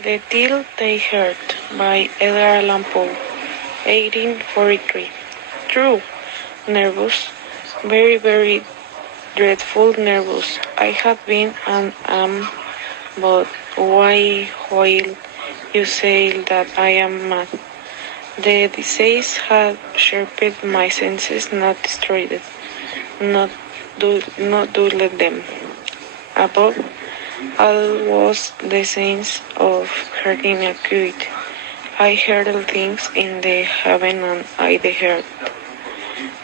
The Till They Heard by Edgar Allan Poe, 1843. True. Nervous. Very, very dreadful nervous. I have been and am, but why while you say that I am mad? The disease had sharpened my senses, not destroyed it, not dulled them. Above all was the sense of hearing acute. I heard all things in the heaven and I the earth.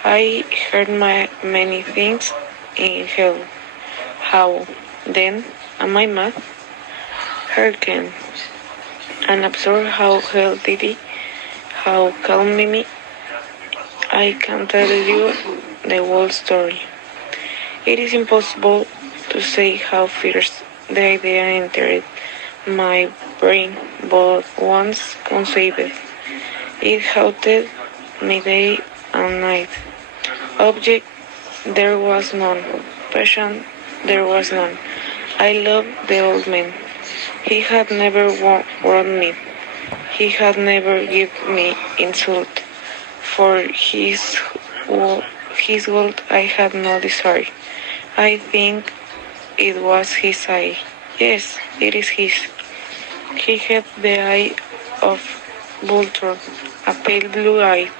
I heard many things in hell. How, then, am I mad? Hearken, and observe how hell did it, how calm me. I can tell you the whole story. It is impossible to say how first the idea entered my brain, but once conceived, it haunted me day and night. Object there was none, passion there was none. I loved the old man. He had never wronged me. He had never given me insult. For his gold I had no desire. I think it was his eye. Yes, it is his. He had the eye of vulture, a pale blue eye,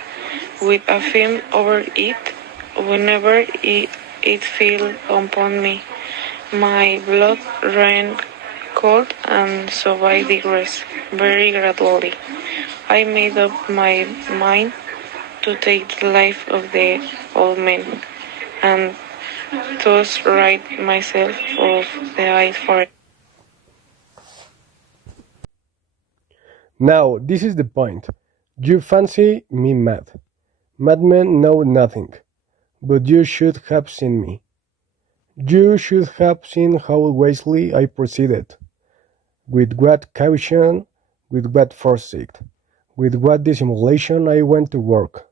with a film over it. Whenever it fell upon me, my blood ran cold, and so by degrees, very gradually, I made up my mind to take the life of the old man, and thus rid myself of the eye forever. Now, this is the point. You fancy me mad. Madmen know nothing. But you should have seen me. You should have seen how wisely I proceeded, with what caution, with what foresight, with what dissimulation I went to work.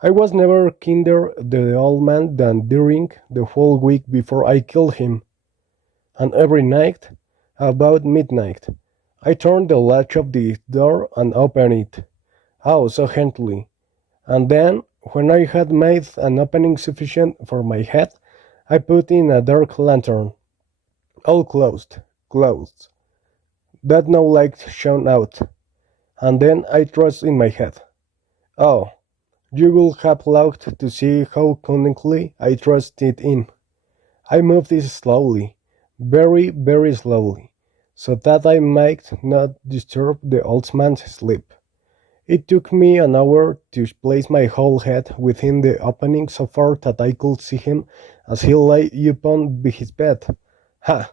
I was never kinder the old man than during the whole week before I killed him. And every night, about midnight, I turned the latch of the door and opened it. Oh, so gently. And then, when I had made an opening sufficient for my head, I put in a dark lantern. All closed, that no light shone out. And then I thrust in my head. Oh, you would have liked to see how cunningly I thrust it in. I moved it slowly, very, very slowly, so that I might not disturb the old man's sleep. It took me an hour to place my whole head within the opening so far that I could see him as he lay upon his bed. Ha!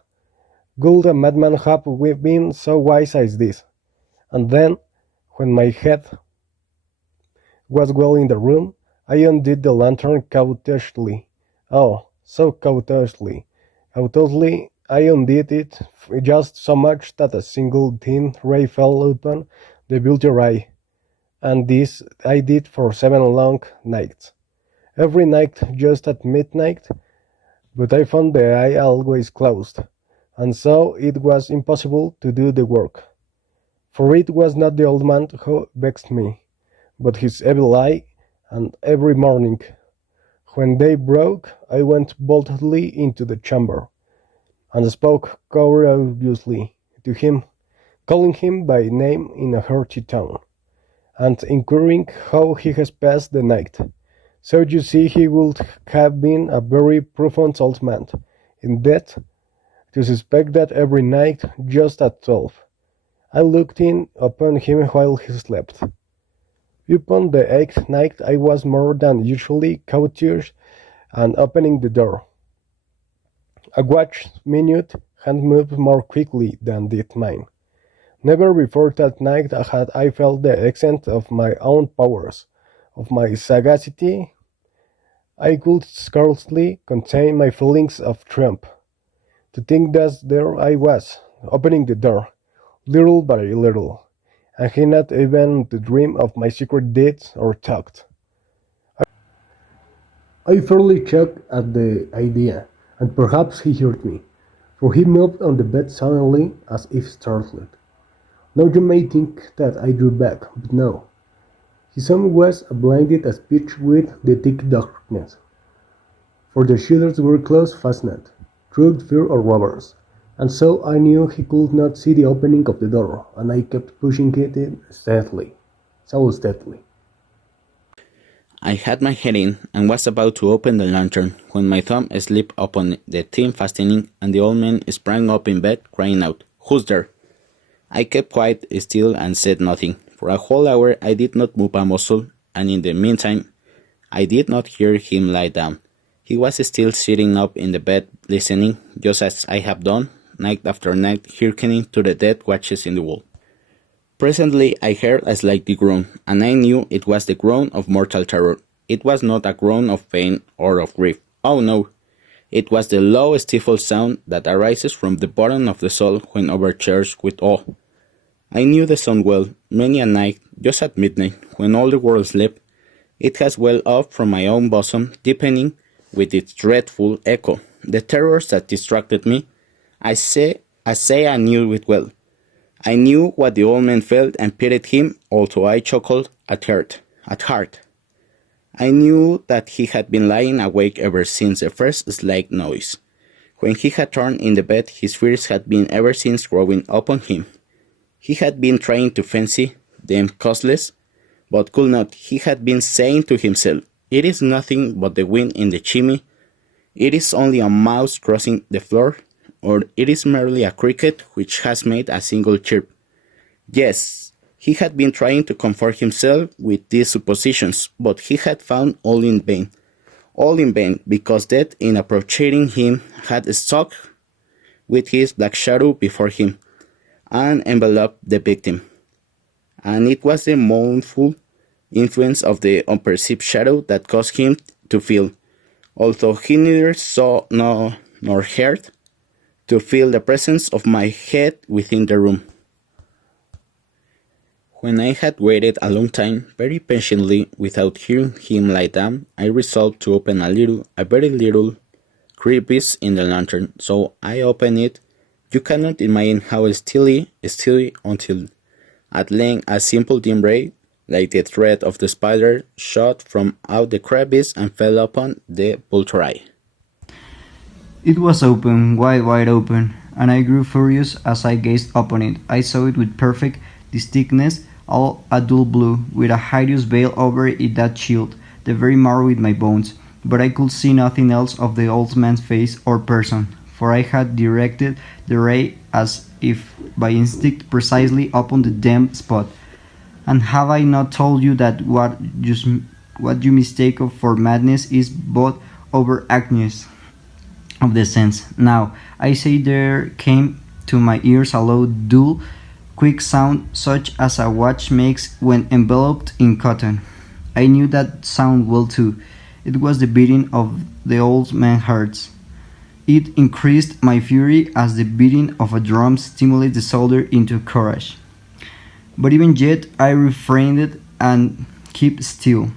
Could a madman have been so wise as this? And then, when my head was well in the room, I undid the lantern cautiously. Oh, so cautiously. Cautiously, I undid it just so much that a single thin ray fell upon the vulture eye. And this I did for 7 long nights. Every night just at midnight, but I found the eye always closed, and so it was impossible to do the work. For it was not the old man who vexed me, but his evil eye, and every morning, when day broke, I went boldly into the chamber, and spoke courageously to him, calling him by name in a hearty tone, and inquiring how he has passed the night. So you see he would have been a very profound old man, indeed, to suspect that every night, just at 12, I looked in upon him while he slept. Upon the 8th night I was more than usually cautious and opening the door. A watch's minute had moved more quickly than did mine. Never before that night had I felt the extent of my own powers, of my sagacity. I could scarcely contain my feelings of triumph. To think that there I was, opening the door, little by little, and he not even to dream of my secret deeds or thought. I fairly shocked at the idea, and perhaps he heard me, for he moved on the bed suddenly as if startled. Now you may think that I drew back, but no. His son was blinded as pitch with the thick darkness, for the shutters were close fastened, through fear or robbers, and so I knew he could not see the opening of the door, and I kept pushing it steadily, so steadily. I had my head in and was about to open the lantern when my thumb slipped upon the thin fastening and the old man sprang up in bed, crying out, "Who's there?" I kept quite still and said nothing. For a whole hour I did not move a muscle, and in the meantime I did not hear him lie down. He was still sitting up in the bed, listening, just as I have done, night after night, hearkening to the dead watches in the wall. Presently I heard a slight groan, and I knew it was the groan of mortal terror. It was not a groan of pain or of grief. Oh no! It was the low, stifled sound that arises from the bottom of the soul when overcharged with awe. I knew the sound well. Many a night, just at midnight, when all the world slept, it has welled up from my own bosom, deepening with its dreadful echo the terrors that distracted me. I knew it well. I knew what the old man felt and pitied him, although I chuckled at heart. I knew that he had been lying awake ever since the first slight noise. When he had turned in the bed, his fears had been ever since growing upon him. He had been trying to fancy them causeless, but could not. He had been saying to himself, "It is nothing but the wind in the chimney. It is only a mouse crossing the floor, or it is merely a cricket which has made a single chirp." Yes, he had been trying to comfort himself with these suppositions, but he had found all in vain. All in vain, because death, in approaching him, had stuck with his black shadow before him, and enveloped the victim. And it was the mournful influence of the unperceived shadow that caused him to feel, although he neither saw nor heard, to feel the presence of my head within the room. When I had waited a long time, very patiently, without hearing him lie down, I resolved to open a very little crevice in the lantern. So I opened it. You cannot imagine how stealthy, until at length a simple dim ray, like the thread of the spider, shot from out the crevice and fell upon the vulture eye. It was open, wide open, and I grew furious as I gazed upon it. I saw it with perfect distinctness, all a dull blue, with a hideous veil over it that chilled the very marrow in my bones. But I could see nothing else of the old man's face or person, for I had directed the ray as if by instinct precisely upon the damned spot. And have I not told you that what you mistake for madness is but overactness of the sense? Now, I say there came to my ears a low, dull, quick sound, such as a watch makes when enveloped in cotton. I knew that sound well too. It was the beating of the old man's heart. It increased my fury as the beating of a drum stimulates the soldier into courage. But even yet I refrained and kept still.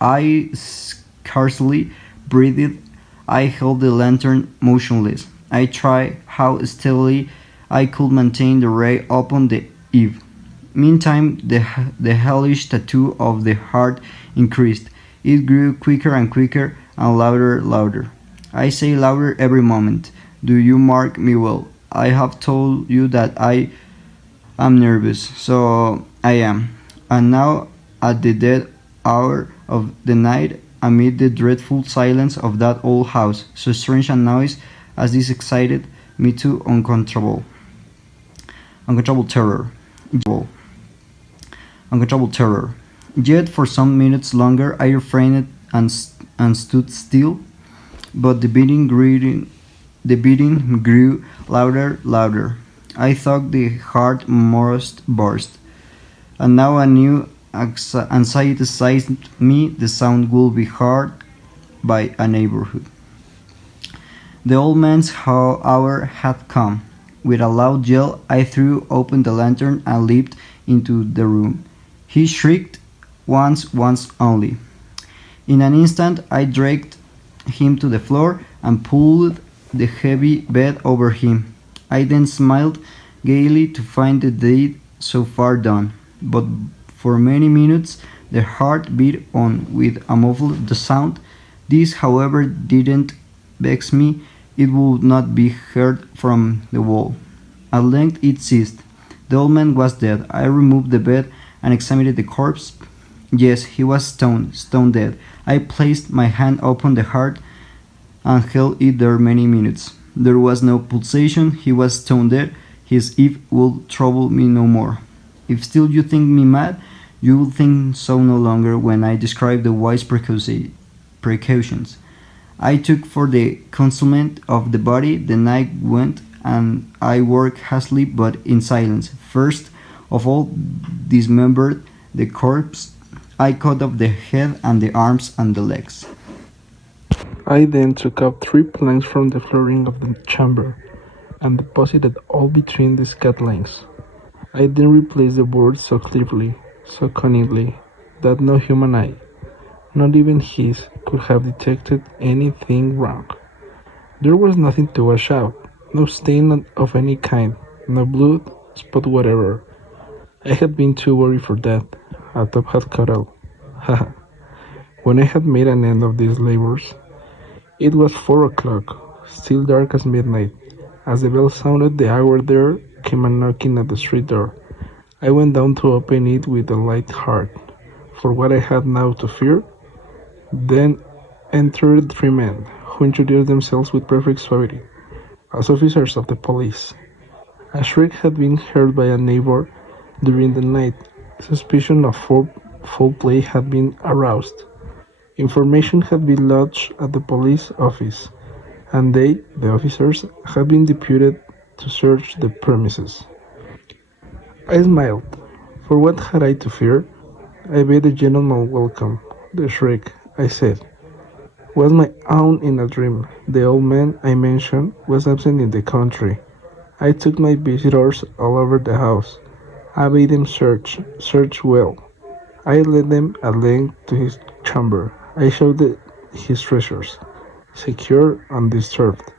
I scarcely breathed. I held the lantern motionless. I tried how steadily I could maintain the ray upon the eve. Meantime, the hellish tattoo of the heart increased. It grew quicker and quicker and louder. I say louder every moment. Do you mark me well? I have told you that I am nervous, so I am. And now, at the dead hour of the night, amid the dreadful silence of that old house, so strange a noise as this excited me to uncontrollable terror. Yet for some minutes longer I refrained and stood still, but the beating grew louder. I thought the heart must burst, and now a new anxiety seized me. The sound would be heard by a neighborhood. The old man's hour had come. With a loud yell, I threw open the lantern and leaped into the room. He shrieked once only. In an instant, I dragged him to the floor and pulled the heavy bed over him. I then smiled gaily to find the deed so far done. But for many minutes the heart beat on with a muffled sound. This, however, didn't vex me. It would not be heard from the wall. At length it ceased. The old man was dead. I removed the bed and examined the corpse. Yes, he was stone dead. I placed my hand upon the heart and held it there many minutes. There was no pulsation. He was stone dead. His Eve will trouble me no more. If still you think me mad, you will think so no longer when I describe the wise precautions I took for the concealment of the body. The night went, and I worked hastily but in silence. First of all, dismembered the corpse. I cut off the head and the arms and the legs. I then took out 3 planks from the flooring of the chamber and deposited all between the scatlings. I then replaced the boards so cleverly, so cunningly, that no human eye, not even his, could have detected anything wrong. There was nothing to wash out, no stain of any kind, no blood spot whatever. I had been too worried for that. A top had cuddled. Haha. When I had made an end of these labors, it was 4 o'clock, still dark as midnight. As the bell sounded the hour, there came a knocking at the street door. I went down to open it with a light heart, for what I had now to fear. Then entered 3 men, who introduced themselves with perfect suavity, as officers of the police. A shriek had been heard by a neighbor during the night. Suspicion of foul play had been aroused. Information had been lodged at the police office, and they, the officers, had been deputed to search the premises. I smiled, for what had I to fear? I bade the gentleman welcome. The shriek, I said, was my own in a dream. The old man I mentioned was absent in the country. I took my visitors all over the house. I bade them search well. I led them at length to his chamber. I showed his treasures, secure, undisturbed.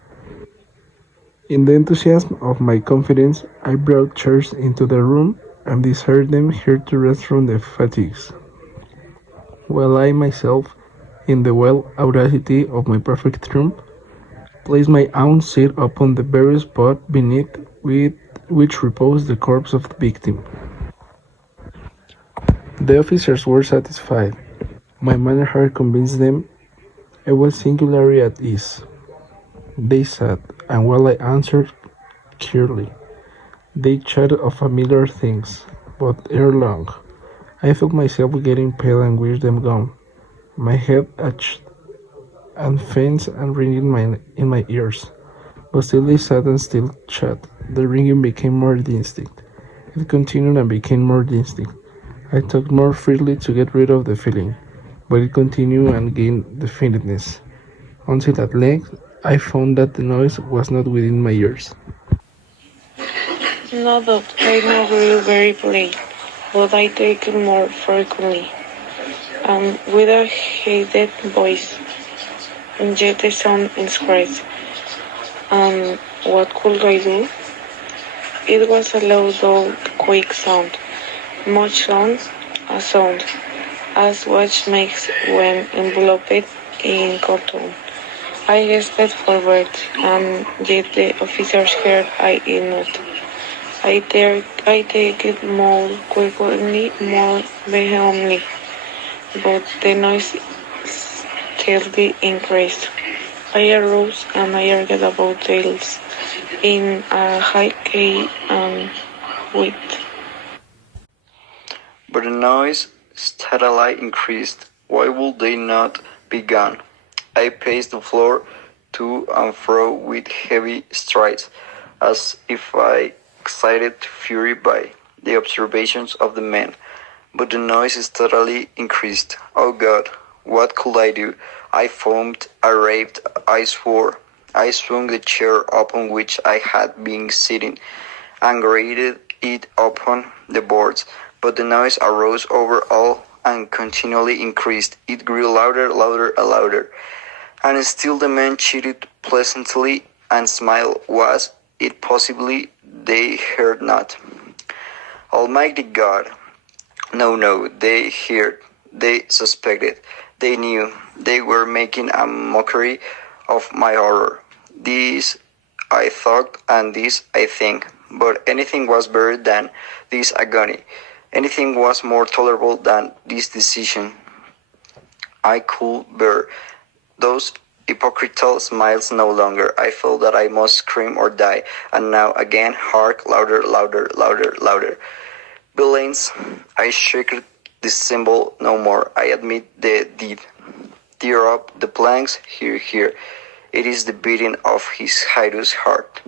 In the enthusiasm of my confidence, I brought chairs into the room and desired them here to rest from their fatigues, while I myself, in the wild audacity of my perfect triumph, placed my own seat upon the very spot beneath which reposed the corpse of the victim. The officers were satisfied. My manner had convinced them I was singularly at ease. They sat, and while I answered cheerily, they chatted of familiar things, but ere long, I felt myself getting pale and wished them gone. My head ached, and faints and ringing in my ears, but still they sat and still chat. The ringing became more distinct. It continued and became more distinct. I talked more freely to get rid of the feeling, but it continued and gained definiteness, until at length I found that the noise was not within my ears. No doubt I now grew very plain, but I take it more frequently, and with a hated voice, and yet the sound inscribed. And what could I do? It was a low, dull, quick sound, much sound, a sound, as what makes when enveloped in cotton. I guessed for words, and yet the officers heard I did not. I take it more quickly, more vehemently, but the noise steadily increased. I arose and I argued about tales in a high key and wit. But the noise steadily increased. Why would they not be gone? I paced the floor to and fro with heavy strides, as if I excited to fury by the observations of the men. But the noise steadily increased. Oh God, what could I do? I foamed, I raved, I swore. I swung the chair upon which I had been sitting, and grated it upon the boards. But the noise arose over all and continually increased. It grew louder, louder, and louder. And still the men chatted pleasantly and smiled. Was it possibly they heard not. Almighty God, no, they heard, they suspected, they knew, they were making a mockery of my horror. This I thought, and this I think, but anything was better than this agony. Anything was more tolerable than this decision. I could bear those hypocritical smiles no longer. I felt that I must scream or die, and now again, hark, louder, louder, louder, louder. Villains, I shake this symbol no more. I admit the deed. Tear up the planks, here. It is the beating of his hideous heart.